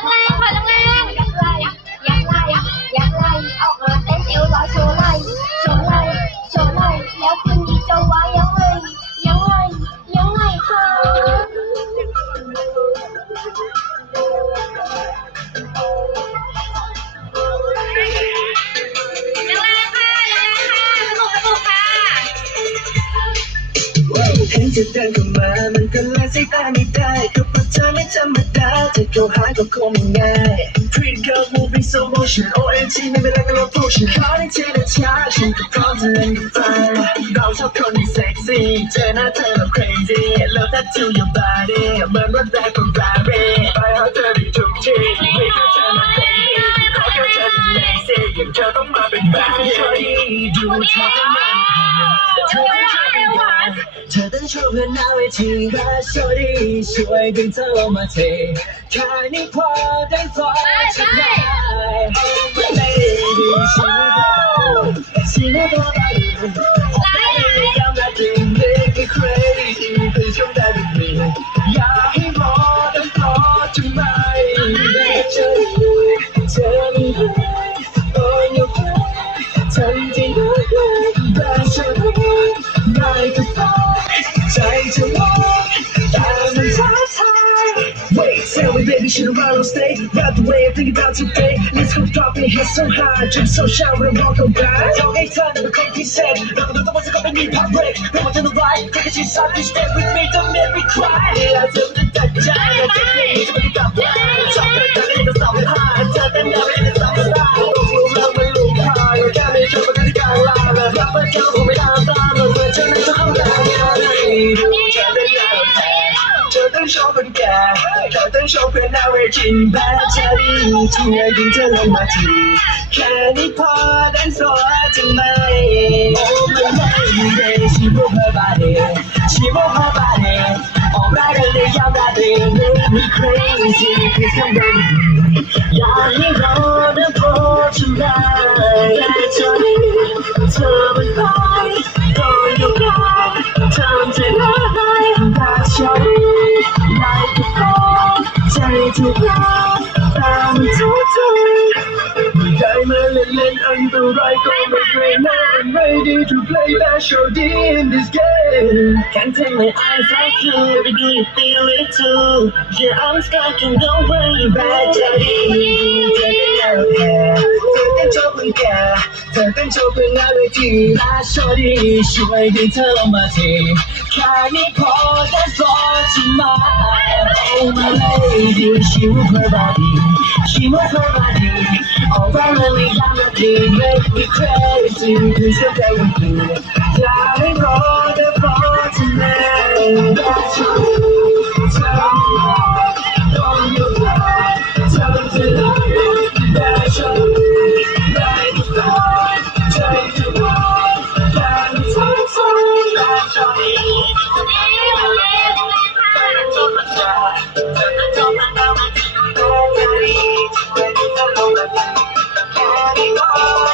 แรงๆขอแรง าง เห็นเธอเดินเข้ามามันก็ละสายตาไม่ได้ก็เพราะเธอไม่ธรรมดาจะเข้าหาก็คงไม่ง่าย Pretty girl moving slow motion OMG ไม่เป็นไรก็ลด pushing ขอให้เธอได้ช้าฉันก็พร้อมจะเล่นกับไฟเราชอบคนที่เซ็กซี่เจอหน้าเธอแบบ crazy love that to your body เหมือนรถแรงของ Ferrari ไปหาเธอได้ทุกที่ไม่เคยเจอมา crazy ขอแค่เธอเป็น lazy อย่างเธอต้องมาเป็นแบบนี้ดูเธอเป็นมัน เธอต้องช่วยเป็นกันเธอต้องโชว์เพื่อนหน้าเวทีและโชว์ดีช่วยดึงเธอลงมาเทแค่นี้พอได้พอจะได้ to walk, diamonds high, high. Wait, tell me, baby, should I ride on stage? Ride the way I think about today. Let's go pop it, head so high, jump so shy when I walk on by. So eight times, never can't be said. No, no, no, one's gonna be pop break. No one to the take it inside, you step with me, don't make me cry. Yeah, I do the touch, I take me, but you got one. Chop it, chop it, it's all high. Tell them now, it's all high. Don't move, love, and look high. Can't be sure, but it's got a lot of love. Love, but you're moving on. 手分开，靠等手陪那位亲爸，家里亲爱的这老马蹄，看你怕但说真美，我们来一杯，喜不喝吧你，喜不喝吧你。Oh, I don't know, I don't know, I don't know, I don't know, I don't late, late the right go to play. Now I'm ready to play Basho D in this game. Can't take my eyes off you, baby, do you feel it too? Yeah, I'm stuck and don't worry about it. เธอเต้นโชว์เพื่อนหน้าเวทีและโชว์ดีช่วยดึงเธอลงมาทีแค่นี้พอ That's all tonight Oh my lady she move her body she move her body All right really I'm not make me crazy Please come down with me Thank you.